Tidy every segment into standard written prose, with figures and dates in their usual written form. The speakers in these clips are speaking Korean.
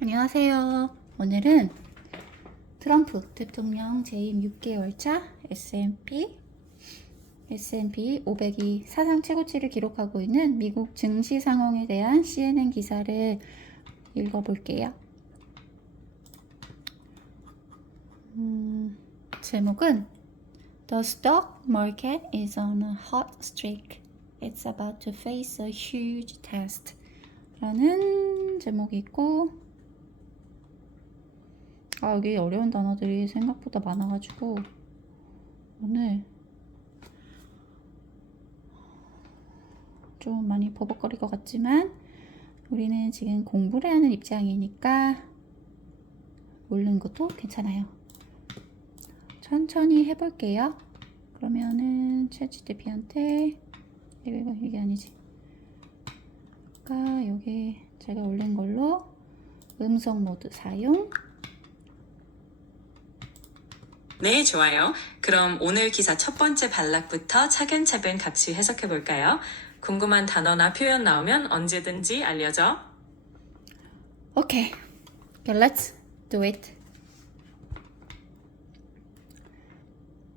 안녕하세요. 오늘은 트럼프 대통령 재임 6개월차 S&P 500이 사상 최고치를 기록하고 있는 미국 증시 상황에 대한 CNN 기사를 읽어볼게요. 제목은 The stock market is on a hot streak. It's about to face a huge test. 라는 제목이 있고, 여기 어려운 단어들이 생각보다 많아가지고 오늘 좀 많이 버벅거릴 것 같지만 우리는 지금 공부를 하는 입장이니까 모르는 것도 괜찮아요. 천천히 해볼게요. 그러면은 챗GPT한테 이게 아니지. 아까 여기 제가 올린 걸로 음성 모드 사용. 네, 좋아요. 그럼 오늘 기사 첫 번째 단락부터 차근차근 같이 해석해 볼까요? 궁금한 단어나 표현 나오면 언제든지 알려줘. Okay, let's do it.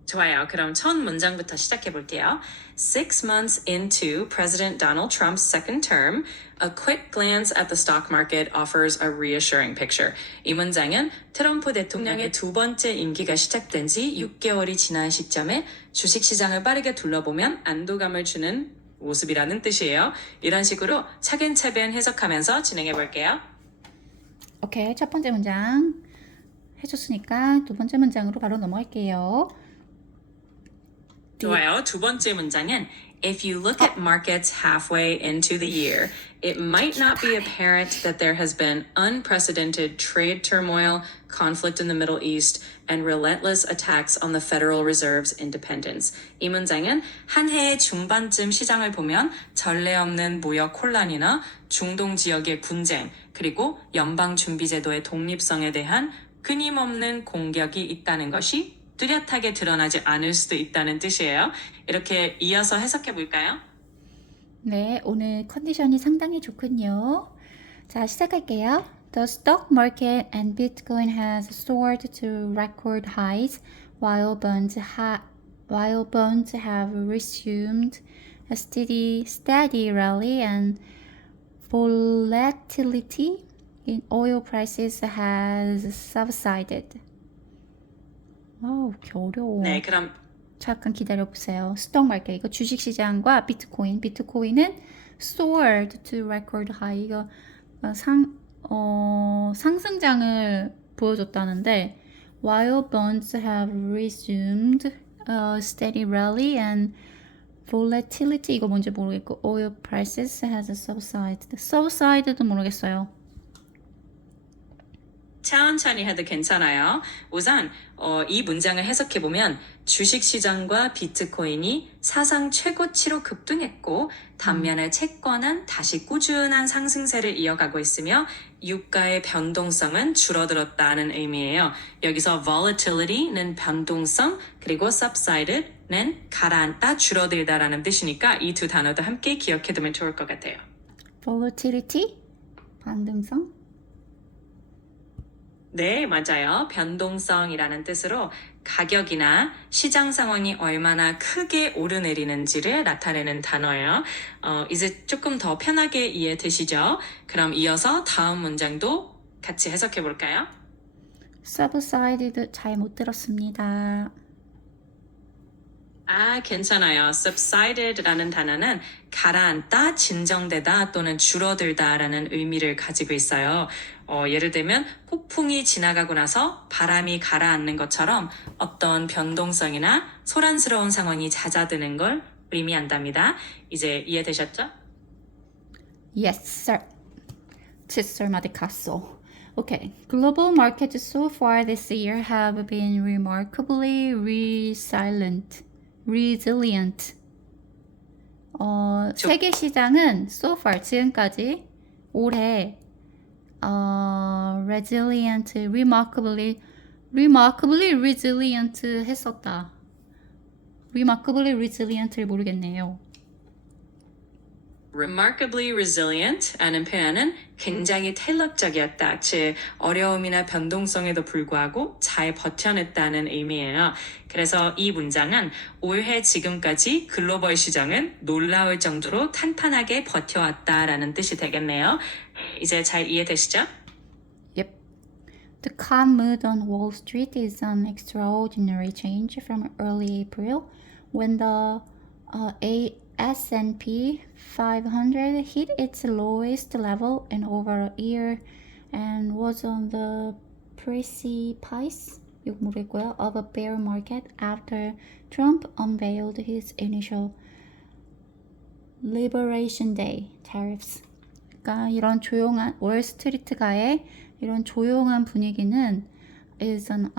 좋아요. 그럼 첫 문장부터 시작해 볼게요. 6 months into President Donald Trump's second term, a quick glance at the stock market offers a reassuring picture. 이 문장은 트럼프 대통령의 두 번째 임기가 시작된 지 6개월이 지난 시점에 주식시장을 빠르게 둘러보면 안도감을 주는 모습이라는 뜻이에요. 이런 식으로 차근차근 해석하면서 진행해 볼게요. 오케이, 첫 번째 문장 해줬으니까 두 번째 문장으로 바로 넘어갈게요. 좋아요. 두 번째 문장은 If you look at markets halfway into the year, it might not be apparent that there has been unprecedented trade turmoil, conflict in the Middle East, and relentless attacks on the Federal Reserve's independence. 이 문장은 한 해의 중반쯤 시장을 보면 전례 없는 무역 혼란이나 중동 지역의 분쟁, 그리고 연방준비제도의 독립성에 대한 끊임없는 공격이 있다는 것이 뚜렷하게 드러나지 않을 수도 있다는 뜻이에요. 이렇게 이어서 해석해 볼까요? 네, 오늘 컨디션이 상당히 좋군요. 자, 시작할게요. The stock market and Bitcoin has soared to record highs while bonds have resumed a steady rally and volatility in oil prices has subsided. 이렇게 어려워. 네, 그럼 잠깐 기다려보세요. 스톡 마켓, 이거 주식시장과 비트코인은 soared to record high. 이거 상승장을 보여줬다는데 while bonds have resumed a steady rally and volatility, 이거 뭔지 모르겠고 oil prices has subsided도 모르겠어요. 천천히 해도 괜찮아요. 우선 이 문장을 해석해보면 주식시장과 비트코인이 사상 최고치로 급등했고 반면에 채권은 다시 꾸준한 상승세를 이어가고 있으며 유가의 변동성은 줄어들었다는 의미예요. 여기서 volatility는 변동성, 그리고 subsided는 가라앉다, 줄어들다라는 뜻이니까 이 두 단어도 함께 기억해두면 좋을 것 같아요. volatility, 반등성. 네, 맞아요. 변동성이라는 뜻으로 가격이나 시장 상황이 얼마나 크게 오르내리는지를 나타내는 단어예요. 이제 조금 더 편하게 이해되시죠? 그럼 이어서 다음 문장도 같이 해석해 볼까요? subsided 잘 못 들었습니다. 괜찮아요. subsided라는 단어는 가라앉다, 진정되다 또는 줄어들다라는 의미를 가지고 있어요. 예를 들면 폭풍이 지나가고 나서 바람이 가라앉는 것처럼 어떤 변동성이나 소란스러운 상황이 잦아드는 걸 의미한답니다. 이제 이해되셨죠? Yes, sir. 칫솔 마디카소. Okay. Global markets so far this year have been remarkably resilient. 세계 시장은 so far 지금까지 올해 remarkably resilient 했었다. remarkably resilient 모르겠네요. remarkably resilient 라는 표현은 굉장히 탄력적이었다. 즉, 어려움이나 변동성에도 불구하고 잘 버텨냈다는 의미예요. 그래서 이 문장은 올해 지금까지 글로벌 시장은 놀라울 정도로 탄탄하게 버텨왔다라는 뜻이 되겠네요. 이제 잘 이해되시죠? Yep. The calm mood on Wall Street is an extraordinary change from early April when the S&P 500 hit its lowest level in over a year and was on the precipice 이거 모르겠고요, of a bear market after Trump unveiled his initial Liberation Day tariffs. 그러니까 이런 조용한 월스트리트가의 이런 조용한 분위기는 is an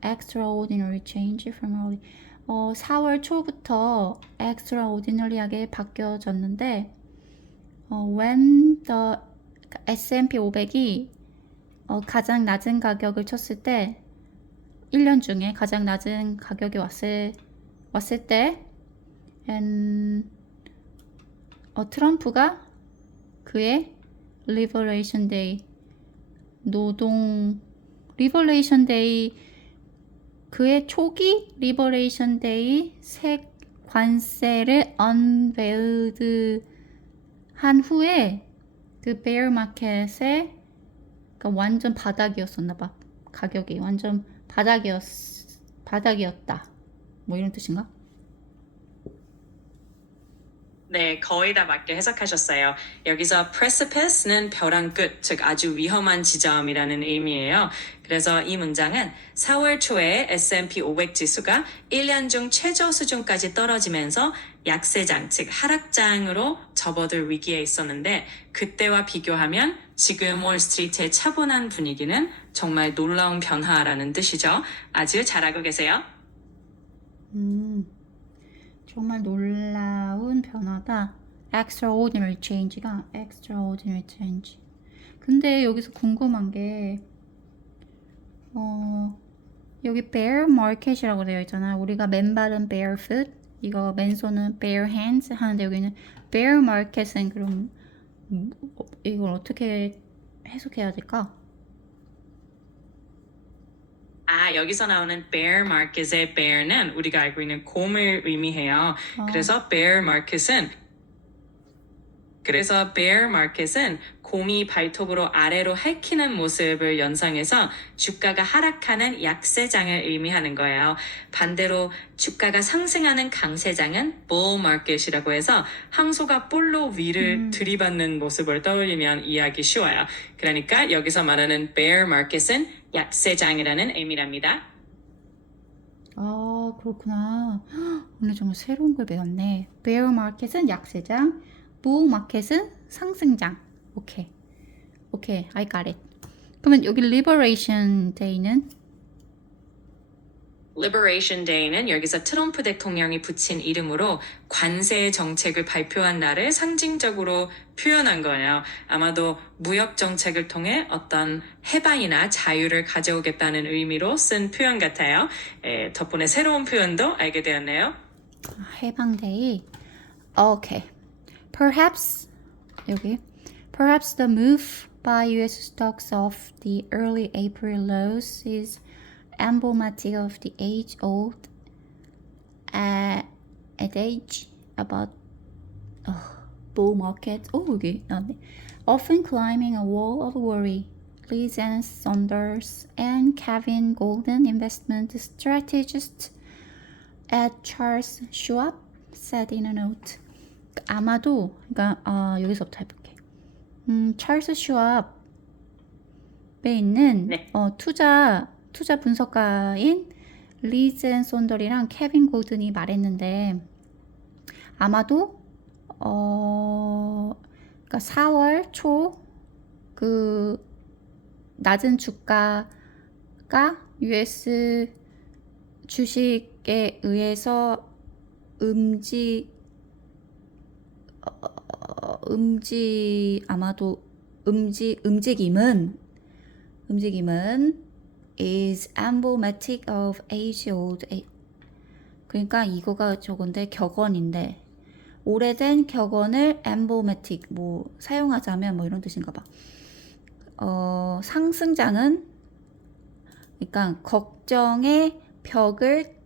extraordinary change from early. 4월 초부터 extraordinary하게 바뀌어졌는데 when the S&P 500이 가장 낮은 가격을 쳤을 때 1년 중에 가장 낮은 가격이 왔을 때 and 트럼프가 그의 Liberation Day Liberation Day 그의 초기 Liberation Day 새 관세를 unveiled 한 후에 그 bear market에 그러니까 완전 바닥이었었나 봐. 가격이 완전 바닥이었다. 뭐 이런 뜻인가? 네, 거의 다 맞게 해석하셨어요. 여기서 precipice는 벼랑 끝, 즉 아주 위험한 지점이라는 의미예요. 그래서 이 문장은 4월 초에 S&P 500 지수가 1년 중 최저 수준까지 떨어지면서 약세장, 즉 하락장으로 접어들 위기에 있었는데 그때와 비교하면 지금 월스트리트의 차분한 분위기는 정말 놀라운 변화라는 뜻이죠. 아주 잘하고 계세요. 정말 놀라운 변화다. Extraordinary change가 extraordinary change. 근데 여기서 궁금한 게 여기 bear market이라고 되어 있잖아. 우리가 맨발은 barefoot, 이거 맨손은 bare hands 하는데 여기는 bear market은 그럼 이걸 어떻게 해석해야 될까? 여기서 나오는 bear market의 bear는 우리가 알고 있는 곰을 의미해요. 그래서 bear market은 곰이 발톱으로 아래로 핥히는 모습을 연상해서 주가가 하락하는 약세장을 의미하는 거예요. 반대로 주가가 상승하는 강세장은 bull market이라고 해서 항소가 볼로 위를 들이받는 모습을 떠올리면 이해하기 쉬워요. 그러니까 여기서 말하는 bear market은 약세장이라는 의미랍니다. 그렇구나. 오늘 정말 새로운 걸 배웠네. bear market은 약세장, bull market은 상승장. 오케이, I got it. 그러면 여기 Liberation Day는? Liberation Day는 여기서 트럼프 대통령이 붙인 이름으로 관세 정책을 발표한 날을 상징적으로 표현한 거예요. 아마도 무역 정책을 통해 어떤 해방이나 자유를 가져오겠다는 의미로 쓴 표현 같아요. 덕분에 새로운 표현도 알게 되었네요. 해방데이. 오케이. Perhaps the move by U.S. stocks off the early April lows is emblematic of the age-old adage about bull market. 여기 나왔네. Often climbing a wall of worry. Liz and Saunders and Kevin Golden, investment strategist at Charles Schwab, said in a note. 아마도 그러니까 여기서부터 해볼게. 찰스 슈왑에 있는 투자 분석가인 리즈 앤 손더리랑 케빈 골든이 말했는데 아마도 그러니까 4월 초 그 낮은 주가가 US 주식에 의해서 움직임은 is emblematic of age-old. 그러니까 이거가 저건데 격언인데 오래된 격언을 emblematic 뭐 사용하자면 뭐 이런 뜻인가 봐. 상승장은 그러니까 걱정의 벽을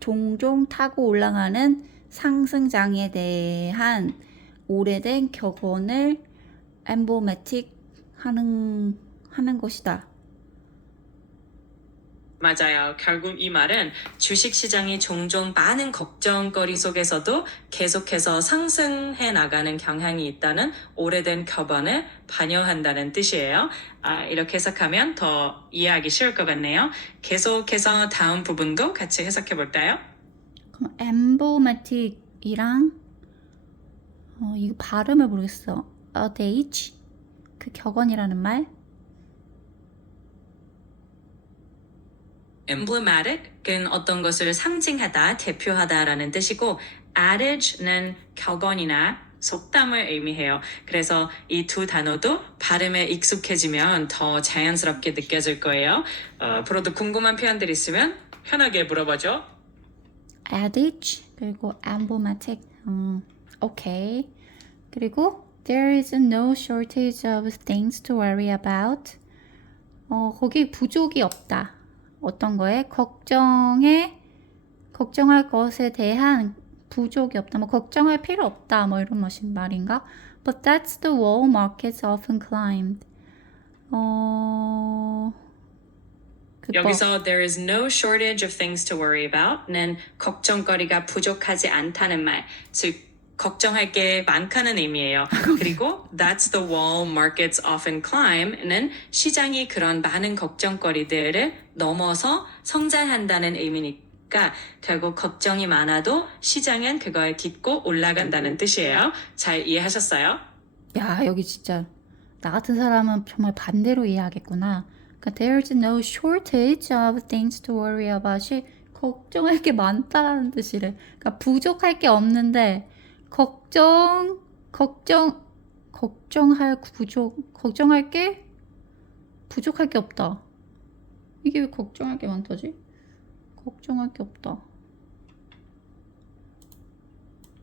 종종 타고 올라가는 상승장에 대한 오래된 격언을 emblematic 하는 것이다. 맞아요. 결국 이 말은 주식시장이 종종 많은 걱정거리 속에서도 계속해서 상승해 나가는 경향이 있다는 오래된 격언을 반영한다는 뜻이에요. 이렇게 해석하면 더 이해하기 쉬울 것 같네요. 계속해서 다음 부분도 같이 해석해 볼까요? 그럼 emblematic이랑 이거 발음을 모르겠어. adage 그 격언이라는 말. emblematic은 어떤 것을 상징하다, 대표하다라는 뜻이고 adage는 격언이나 속담을 의미해요. 그래서 이 두 단어도 발음에 익숙해지면 더 자연스럽게 느껴질 거예요. 앞으로도 궁금한 표현들 있으면 편하게 물어봐줘. adage 그리고 emblematic. 오케이. 그리고 there is no shortage of things to worry about. 거기 부족이 없다. 어떤 거에 걱정할 것에 대한 부족이 없다. 뭐 걱정할 필요 없다. 뭐 이런 말인가? But that's the wall markets often climbed. 여기서 there is no shortage of things to worry about는 걱정거리가 부족하지 않다는 말, 즉 걱정할 게 많다는 의미예요. 그리고 that's the wall markets often climb는 시장이 그런 많은 걱정거리들을 넘어서 성장한다는 의미니까 결국 걱정이 많아도 시장은 그걸 딛고 올라간다는 뜻이에요. 잘 이해하셨어요? 야, 여기 진짜 나 같은 사람은 정말 반대로 이해하겠구나. 그러니까 there's no shortage of things to worry about이 걱정할 게 많다라는 뜻이래. 그러니까 부족할 게 없는데 걱정할 게 부족할 게 없다. 이게 왜 걱정할 게 많다지? 걱정할 게 없다.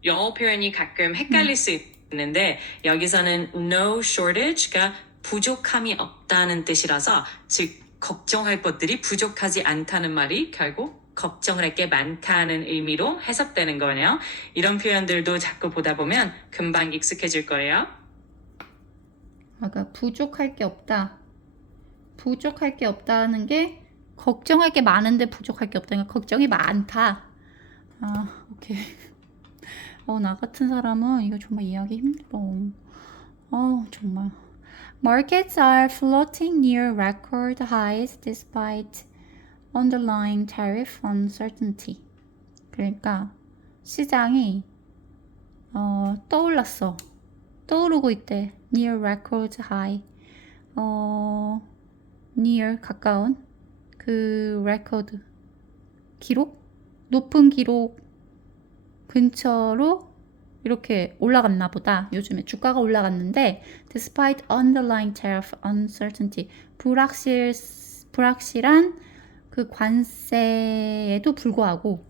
영어 표현이 가끔 헷갈릴 수 있는데 여기서는 no shortage가 부족함이 없다는 뜻이라서 즉 걱정할 것들이 부족하지 않다는 말이 결국 걱정을 할 게 많다는 의미로 해석되는 거네요. 이런 표현들도 자꾸 보다 보면 금방 익숙해질 거예요. 아까 부족할 게 없다. 부족할 게 없다는 게 걱정할 게 많은데 부족할 게 없다. 그러니까 걱정이 많다. 오케이. 나 같은 사람은 이거 정말 이해하기 힘들어. 정말. Markets are floating near record highs despite underlying tariff uncertainty. 그러니까 시장이 떠오르고 있대. Near record high. near 가까운 그 record 기록? 높은 기록 근처로 이렇게 올라갔나 보다. 요즘에 주가가 올라갔는데 despite underlying tariff uncertainty 불확실한 그 관세에도 불구하고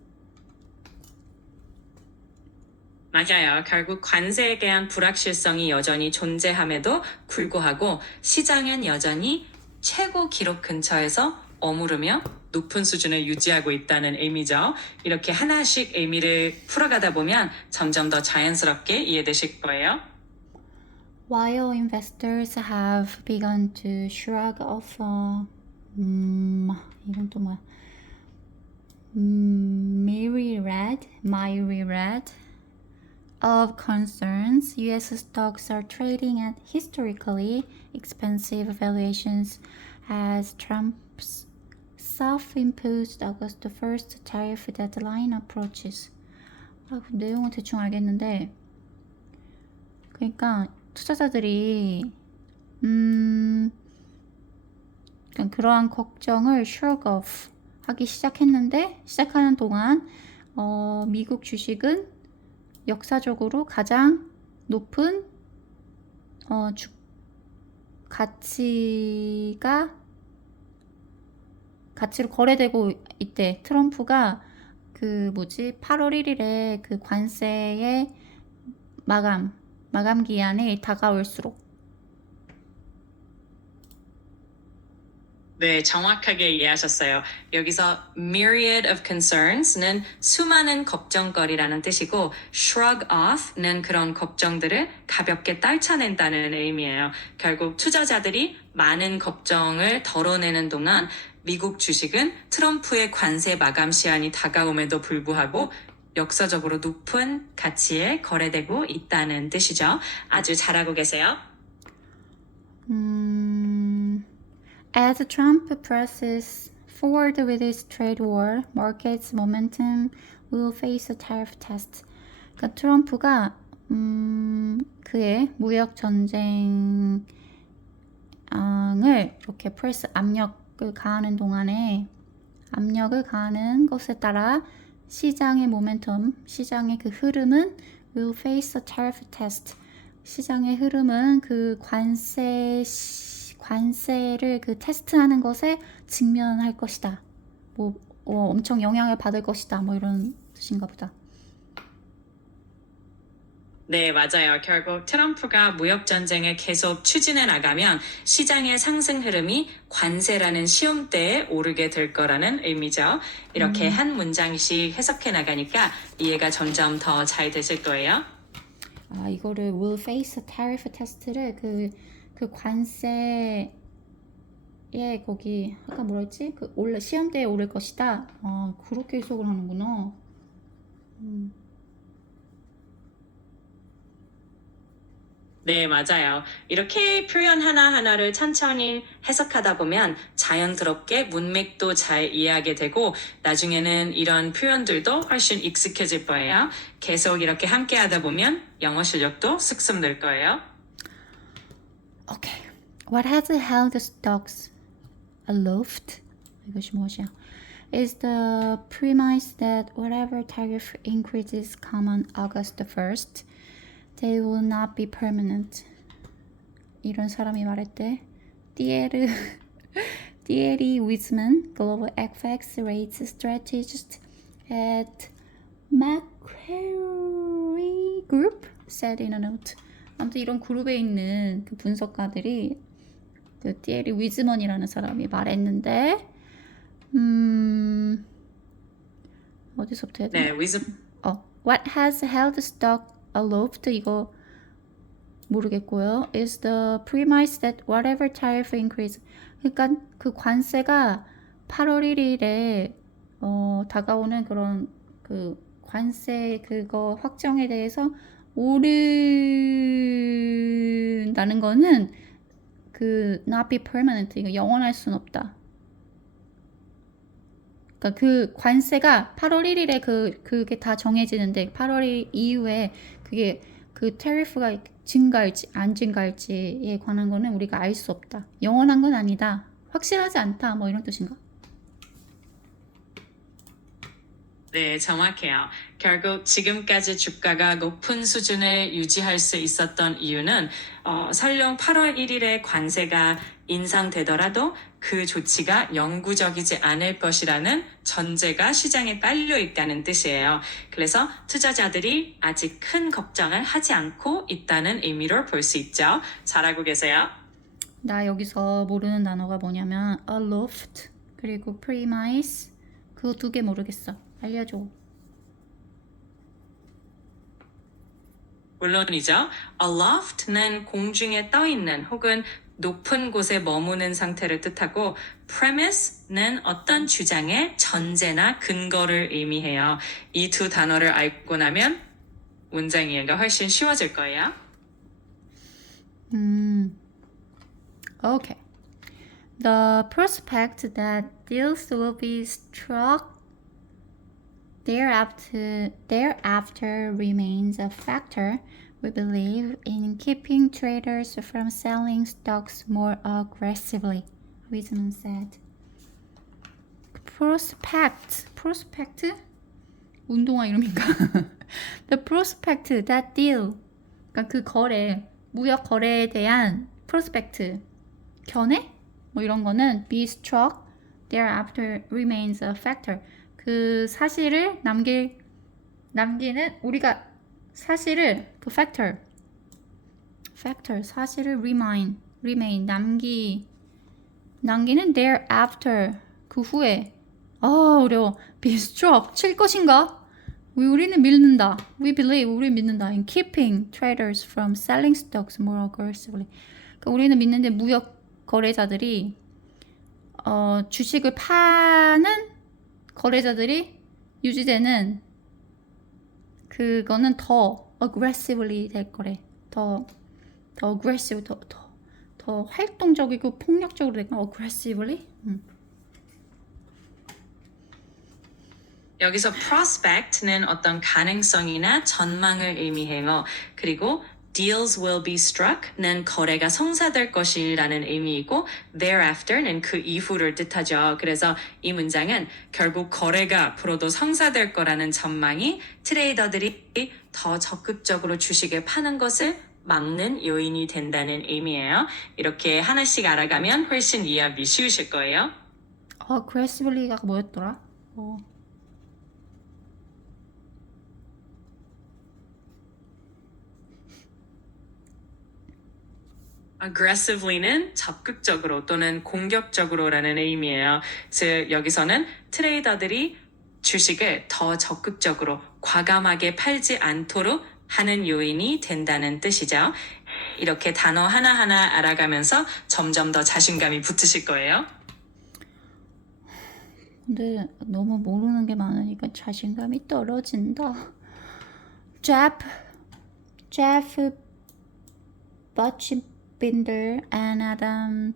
맞아요. 결국 관세에 대한 불확실성이 여전히 존재함에도 불구하고 시장은 여전히 최고 기록 근처에서 머무르며 높은 수준을 유지하고 있다는 의미죠. 이렇게 하나씩 의미를 풀어가다 보면 점점 더 자연스럽게 이해되실 거예요. While investors have begun to shrug off 이건 또 뭐야? myriad of concerns, US stocks are trading at historically expensive valuations as Trump's self-imposed August 1st tariff deadline approaches. 그 내용은 대충 알겠는데, 그러니까 투자자들이 그러한 걱정을 shrug off 하기 시작하는 동안 미국 주식은 역사적으로 가장 높은 가치로 거래되고 있대. 트럼프가 8월 1일에 그 관세의 마감 기한이 다가올수록. 네, 정확하게 이해하셨어요. 여기서 myriad of concerns는 수많은 걱정거리라는 뜻이고 shrug off는 그런 걱정들을 가볍게 떨쳐낸다는 의미예요. 결국 투자자들이 많은 걱정을 덜어내는 동안 미국 주식은 트럼프의 관세 마감 시한이 다가옴에도 불구하고 역사적으로 높은 가치에 거래되고 있다는 뜻이죠. 아주 잘하고 계세요. As Trump presses forward with his trade war, markets momentum will face a tariff test. 그러니까 트럼프가 그의 무역 전쟁을 이렇게 프레스 압력을 가하는 동안에 압력을 가하는 것에 따라 시장의 모멘텀, 시장의 그 흐름은 will face a tariff test. 시장의 흐름은 그 관세를 그 테스트하는 것에 직면할 것이다. 뭐 엄청 영향을 받을 것이다. 뭐 이런 뜻인가 보다. 네, 맞아요. 결국 트럼프가 무역 전쟁을 계속 추진해 나가면 시장의 상승 흐름이 관세라는 시험대에 오르게 될 거라는 의미죠. 이렇게 한 문장씩 해석해 나가니까 이해가 점점 더 잘 되실 거예요. 아, 이거를 will face a tariff test를 그 관세에 거기 아까 뭐라 했지? 그 시험대에 오를 것이다. 아, 그렇게 해석을 하는구나. 네, 맞아요. 이렇게 표현 하나하나를 천천히 해석하다 보면 자연스럽게 문맥도 잘 이해하게 되고 나중에는 이런 표현들도 훨씬 익숙해질 거예요. 계속 이렇게 함께 하다 보면 영어 실력도 쑥쑥 늘 거예요. Okay. What has held the stocks aloft? 이것이 무엇이야? Is the premise that whatever tariff increases come on August 1st, they will not be permanent. 이런 사람이 말했대. Thierry Wiseman, Global FX Rates Strategist at Macquarie Group, said in a note. 아무튼 이런 그룹에 있는 그 분석가들이 그 티에리 위즈먼이라는 사람이 말했는데 어디서부터 해야 되나? 네, What has held the stock aloft 이거 모르겠고요. Is the premise that whatever tariff increase 그러니까 그 관세가 8월 1일에 다가오는 그런 그 관세 그거 확정에 대해서 오른다는 거는 그 not be permanent 이거 영원할 순 없다. 그러니까 그 관세가 8월 1일에 그게 다 정해지는데 8월 1일 이후에 그게 그 테리프가 증가할지 안 증가할지에 관한 거는 우리가 알 수 없다. 영원한 건 아니다. 확실하지 않다. 뭐 이런 뜻인가? 네, 정확해요. 결국 지금까지 주가가 높은 수준을 유지할 수 있었던 이유는 설령 8월 1일에 관세가 인상되더라도 그 조치가 영구적이지 않을 것이라는 전제가 시장에 깔려 있다는 뜻이에요. 그래서 투자자들이 아직 큰 걱정을 하지 않고 있다는 의미로 볼 수 있죠. 잘하고 계세요. 나 여기서 모르는 단어가 뭐냐면 aloft 그리고 premise 그거 두 개 모르겠어. 알려줘. 물론이죠. aloft는 공중에 떠 있는 혹은 높은 곳에 머무는 상태를 뜻하고 premise는 어떤 주장의 전제나 근거를 의미해요. 이 두 단어를 알고 나면 문장 이해가 훨씬 쉬워질 거예요. Okay. The prospect that deals will be struck thereafter remains a factor, we believe, in keeping traders from selling stocks more aggressively, Wiseman said. Prospect? 운동화 이름인가? The prospect, that deal. 그러니까 그 거래, 무역 거래에 대한 prospect, 견해? 뭐 이런 거는 be struck, thereafter remains a factor. 그 사실을 남기는 우리가 사실을 그 factor 사실을 remain 남기는 thereafter 그 후에 어려워 be struck 칠 것인가? 우리는 믿는다. We believe 우리 믿는다. In keeping traders from selling stocks more aggressively. 그러니까 우리는 믿는데 무역 거래자들이 주식을 파는 거래자들이 유지되는 그거는 더 aggressively 될 거래. 더 aggressive 더 활동적이고 폭력적으로 될 거야. aggressively. 여기서 prospect는 어떤 가능성이나 전망을 의미해요. 그리고 deals will be struck는 거래가 성사될 것이라는 의미이고 thereafter는 그 이후를 뜻하죠. 그래서 이 문장은 결국 거래가 앞으로도 성사될 거라는 전망이 트레이더들이 더 적극적으로 주식을 파는 것을 막는 요인이 된다는 의미예요. 이렇게 하나씩 알아가면 훨씬 이해하기 쉬우실 거예요. aggressively가 뭐였더라? aggressively는 적극적으로 또는 공격적으로라는 의미예요. 즉 여기서는 트레이더들이 주식을 더 적극적으로 과감하게 팔지 않도록 하는 요인이 된다는 뜻이죠. 이렇게 단어 하나하나 알아가면서 점점 더 자신감이 붙으실 거예요. 근데 너무 모르는 게 많으니까 자신감이 떨어진다. Jeff Butchbinder and Adam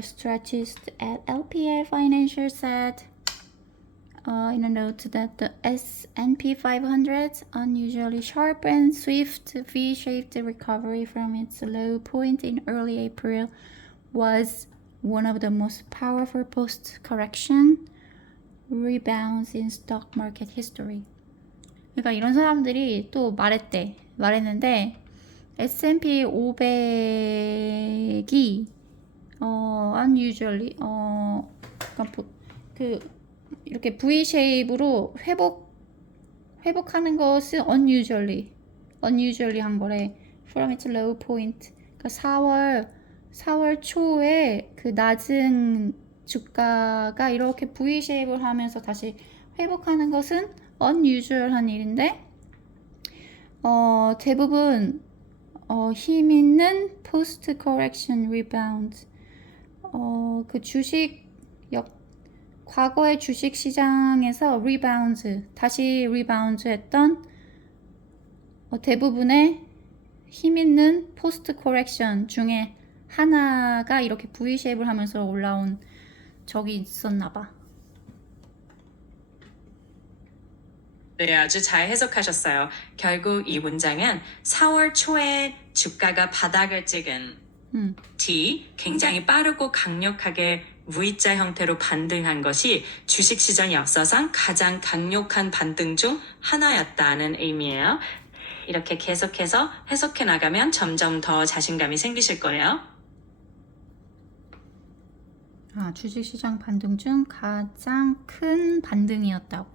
strategist at LPA Financial said in a note that the S&P 500's unusually sharp and swift V-shaped recovery from its low point in early April was one of the most powerful post-correction rebounds in stock market history. 그러니까 이런 사람들이 또 말했는데 S&P 500이 unusually 그러니까 이렇게 V-shape으로 회복하는 것은 unusually 한 거래. From its low point. 그러니까 4월 초에 그 낮은 주가가 이렇게 V-shape를 하면서 다시 회복하는 것은 unusual한 일인데 대부분 힘 있는 post correction rebound 그 과거의 주식 시장에서 다시 리바운드 했던 대부분의 힘 있는 포스트 코렉션 중에 하나가 이렇게 V-쉐입을 하면서 올라온 적이 있었나 봐. 네, 아주 잘 해석하셨어요. 결국 이 문장은 4월 초에 주가가 바닥을 찍은 D, 굉장히 빠르고 강력하게 V자 형태로 반등한 것이 주식시장 역사상 가장 강력한 반등 중 하나였다는 의미예요. 이렇게 계속해서 해석해 나가면 점점 더 자신감이 생기실 거예요. 주식시장 반등 중 가장 큰 반등이었다.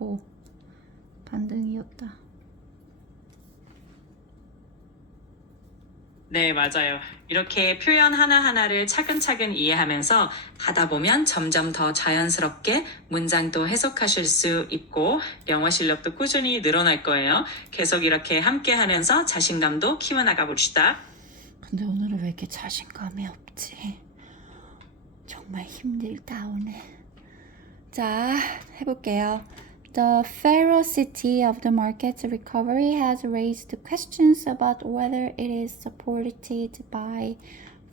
네, 맞아요. 이렇게 표현 하나하나를 차근차근 이해하면서 하다 보면 점점 더 자연스럽게 문장도 해석하실 수 있고 영어 실력도 꾸준히 늘어날 거예요. 계속 이렇게 함께 하면서 자신감도 키워나가 봅시다. 근데 오늘은 왜 이렇게 자신감이 없지? 정말 힘들다 오늘. 자, 해볼게요. The ferocity of the market's recovery has raised questions about whether it is supported by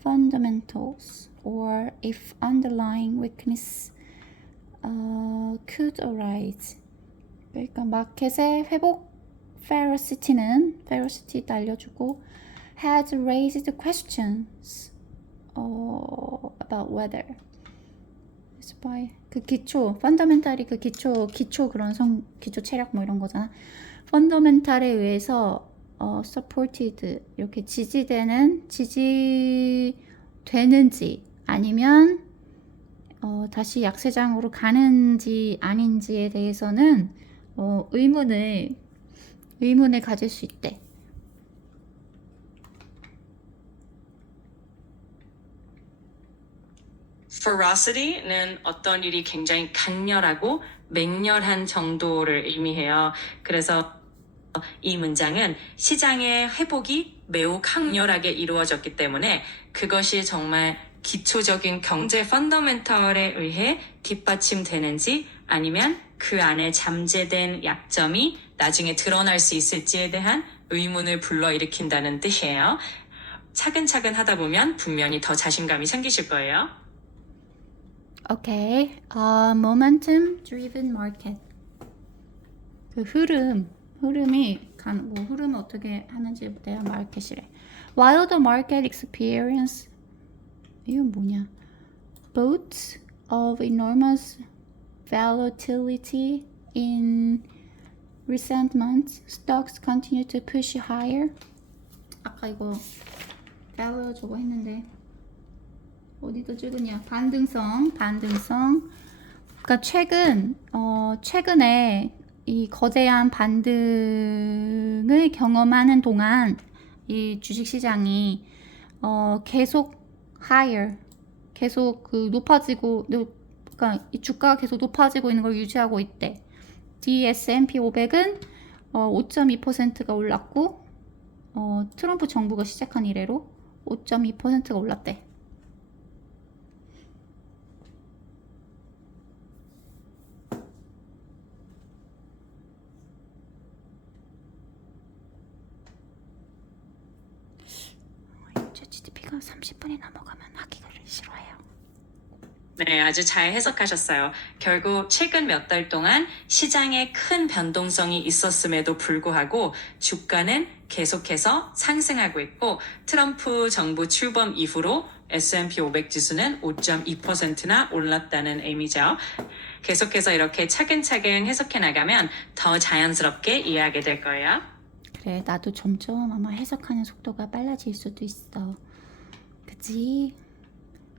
fundamentals or if underlying weakness could arise. 그러니까 마켓의 회복 ferocity도 알려주고 has raised questions about whether 그 기초, 펀더멘탈이 그 기초 그런 기초 체력 뭐 이런 거잖아. 펀더멘탈에 의해서 supported 이렇게 지지되는지 아니면 다시 약세장으로 가는지 아닌지에 대해서는 의문을 의문을 가질 수 있대. Ferocity는 어떤 일이 굉장히 강렬하고 맹렬한 정도를 의미해요. 그래서 이 문장은 시장의 회복이 매우 강렬하게 이루어졌기 때문에 그것이 정말 기초적인 경제 펀더멘털에 의해 뒷받침되는지 아니면 그 안에 잠재된 약점이 나중에 드러날 수 있을지에 대한 의문을 불러일으킨다는 뜻이에요. 차근차근 하다 보면 분명히 더 자신감이 생기실 거예요. 오케이. momentum driven market. 그 흐름을 어떻게 하는지에 대한 마켓이래. While the market experience 이건 뭐냐? Bouts of enormous volatility in recent months, stocks continue to push higher. 아까 이거 value 저거 했는데 어디다 찍었냐? 반등성. 그러니까 최근에 이 거대한 반등을 경험하는 동안 이 주식시장이 계속 higher, 계속 그 높아지고, 그러니까 이 주가가 계속 높아지고 있는 걸 유지하고 있대. S&P 500은 5.2%가 올랐고, 트럼프 정부가 시작한 이래로 5.2%가 올랐대. GDP가 30분이 넘어가면 하기가 싫어해요. 네, 아주 잘 해석하셨어요. 결국 최근 몇 달 동안 시장에 큰 변동성이 있었음에도 불구하고 주가는 계속해서 상승하고 있고 트럼프 정부 출범 이후로 S&P 500 지수는 5.2%나 올랐다는 의미죠. 계속해서 이렇게 차근차근 해석해 나가면 더 자연스럽게 이해하게 될 거예요. 그래, 나도 점점 아마 해석하는 속도가 빨라질 수도 있어. 그치?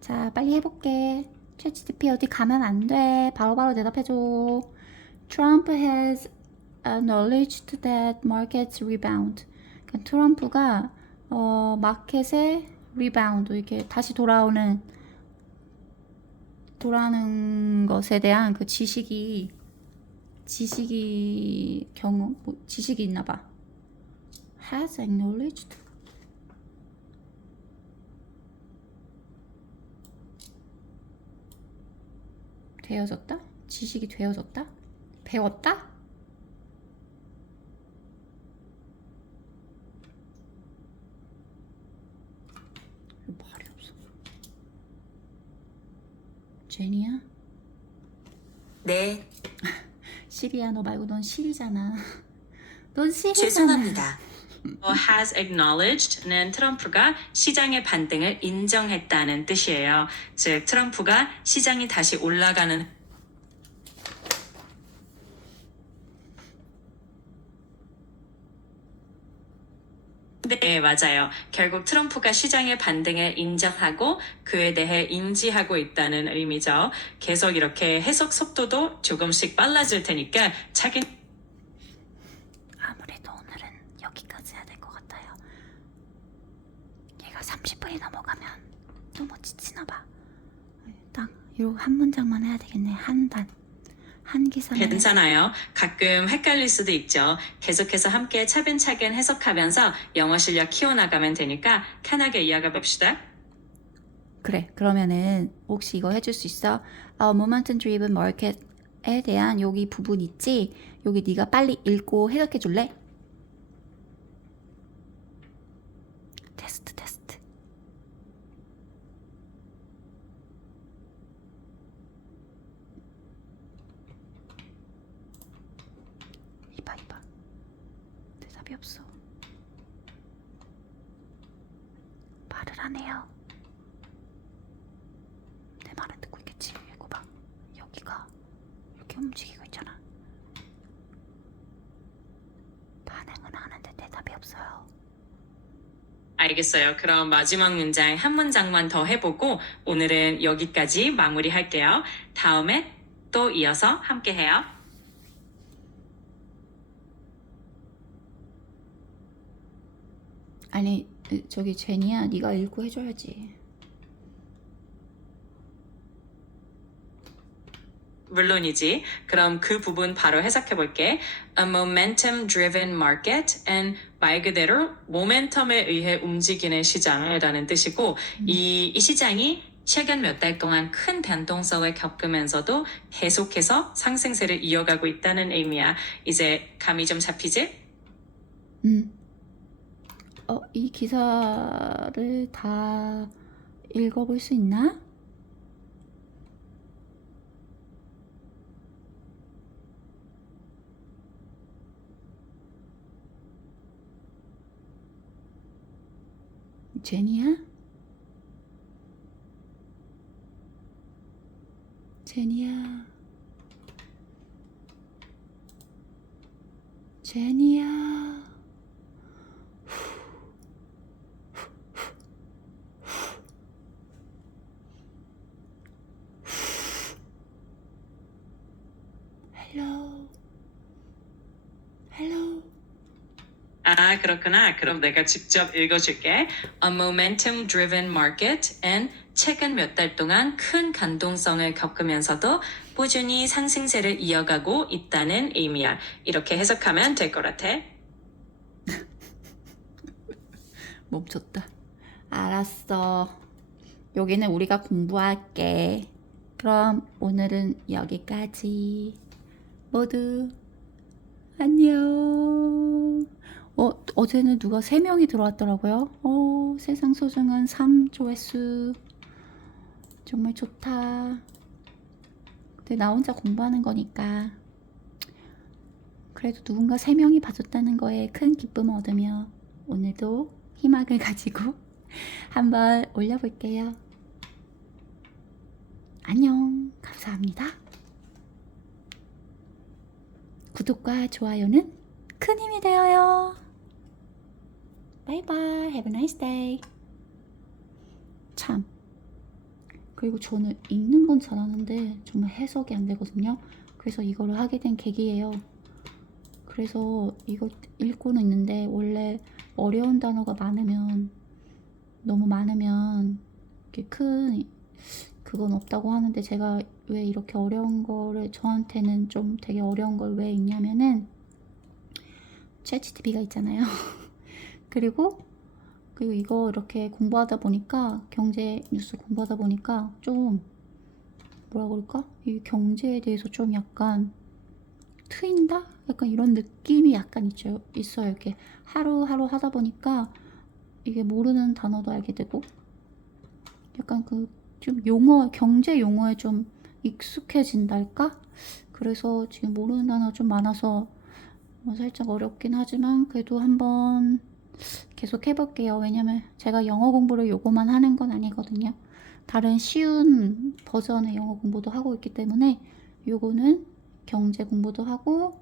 자, 빨리 해볼게. 챗GPT 어디 가면 안 돼. 바로바로 대답해줘. Trump has acknowledged that markets rebound. 그러니까 트럼프가 마켓의 리바운드, 이렇게 다시 돌아오는 것에 대한 그 지식이 있나 봐. has acknowledged. 되어졌다? 지식이 되어졌다? 배웠다? 말이 없어. 제니야? 네, 시리야, 너 말고 넌 실이잖아. 넌 실이잖아. 죄송합니다. has acknowledged는 트럼프가 시장의 반등을 인정했다는 뜻이에요. 즉 트럼프가 시장이 다시 올라가는 네, 맞아요. 결국 트럼프가 시장의 반등을 인정하고 그에 대해 인지하고 있다는 의미죠. 계속 이렇게 해석 속도도 조금씩 빨라질 테니까 차근 아무래도 오늘은 여기까지 해야 될 것 같아요. 얘가 30분이 넘어가면 너무 지치나 봐. 딱 요 한 문장만 해야 되겠네. 한 기사만. 괜찮아요. 가끔 헷갈릴 수도 있죠. 계속해서 함께 차근차근 해석하면서 영어 실력 키워나가면 되니까 편하게 이어가 봅시다. 그래, 그러면은 혹시 이거 해줄 수 있어? Momentum Driven Market에 대한 여기 부분 있지? 여기 네가 빨리 읽고 해석해 줄래? 테스트. 이봐. 대답이 없어. 말을 안 해요. 내 말을 듣고 있겠지. 이거 봐. 여기가 이렇게 움직이고 있잖아. 반응은 하는데 대답이 없어요. 알겠어요. 그럼 마지막 문장 한 문장만 더 해보고 오늘은 여기까지 마무리할게요. 다음에 또 이어서 함께 해요. 아니, 저기 제니야, 네가 읽고 해줘야지. 물론이지. 그럼 그 부분 바로 해석해 볼게. A momentum driven market and 말 그대로 모멘텀에 의해 움직이는 시장이라는 뜻이고 이 시장이 최근 몇 달 동안 큰 변동성을 겪으면서도 계속해서 상승세를 이어가고 있다는 의미야. 이제 감이 좀 잡히지? 이 기사를 다 읽어볼 수 있나? 제니야? 제니야? 제니야? 헬로? 헬로? 아, 그렇구나. 그럼 내가 직접 읽어줄게. A momentum driven market and 최근 몇 달 동안 큰 변동성을 겪으면서도 꾸준히 상승세를 이어가고 있다는 의미야. 이렇게 해석하면 될 것 같아. 멈췄다. 알았어. 여기는 우리가 공부할게. 그럼 오늘은 여기까지. 모두 안녕. 어제는 누가 3명이 들어왔더라고요. 세상 소중한 3조회수. 정말 좋다. 근데 나 혼자 공부하는 거니까. 그래도 누군가 3명이 봐줬다는 거에 큰 기쁨을 얻으며 오늘도 희망을 가지고 한번 올려볼게요. 안녕. 감사합니다. 구독과 좋아요는 큰 힘이 되어요. 바이바이. Have a nice day. 참. 그리고 저는 읽는 건 잘하는데 정말 해석이 안 되거든요. 그래서 이거를 하게 된 계기예요. 그래서 이거 읽고는 있는데 원래 어려운 단어가 너무 많으면 이렇게 큰 그건 없다고 하는데 제가 왜 이렇게 어려운 거를 저한테는 좀 되게 어려운 걸 왜 읽냐면은 챗GPT가 있잖아요. 그리고 이거 이렇게 공부하다 보니까 경제 뉴스 공부하다 보니까 좀 뭐라 그럴까? 이 경제에 대해서 좀 약간 트인다? 약간 이런 느낌이 약간 있어요. 이렇게 하루하루 하다 보니까 이게 모르는 단어도 알게 되고 약간 좀 경제 용어에 좀 익숙해진달까? 그래서 지금 모르는 단어 좀 많아서 살짝 어렵긴 하지만 그래도 한번 계속 해볼게요. 왜냐면 제가 영어 공부를 요거만 하는 건 아니거든요. 다른 쉬운 버전의 영어 공부도 하고 있기 때문에 요거는 경제 공부도 하고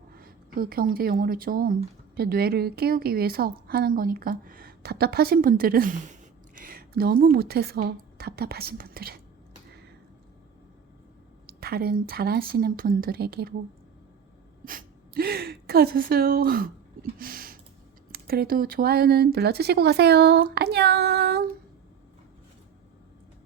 그 경제 용어를 좀 뇌를 깨우기 위해서 하는 거니까 답답하신 분들은 너무 못해서 답답하신 분들은 다른 잘하시는 분들에게로 가주세요. 그래도 좋아요는 눌러주시고 가세요. 안녕.